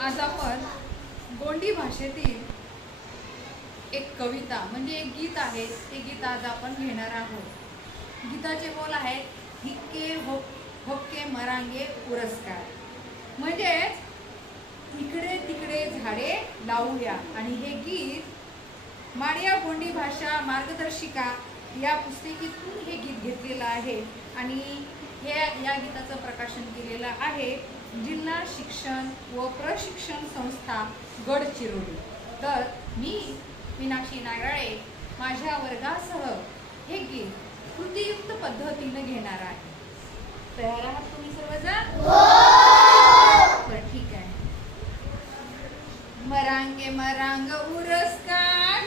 आज आपण गोंडी भाषेतील एक कविता म्हणजे एक गीत आहे ते गीत आज आपण घेणार आहोत. गीताचे बोल आहेत हिक्के हो होक्के मरांगे पुरस्कार. म्हणजेच इकडे तिकडे झाडे लावूया. आणि हे गीत माडिया गोंडी भाषा मार्गदर्शिका या पुस्तिकेतून हे गीत घेतलेलं आहे. आणि हे या गीताचं प्रकाशन केलेलं आहे. जिल्हा शिक्षण व प्रशिक्षण संस्था गडचिरोली. तर मी मीनाक्षी नागाळे माझ्या वर्गासह हे गीत कृतीयुक्त पद्धतीनं घेणार आहे. तयार आहात तुम्ही सर्वजण? तर ठीक आहे. मरांगे मरांग उरस्कार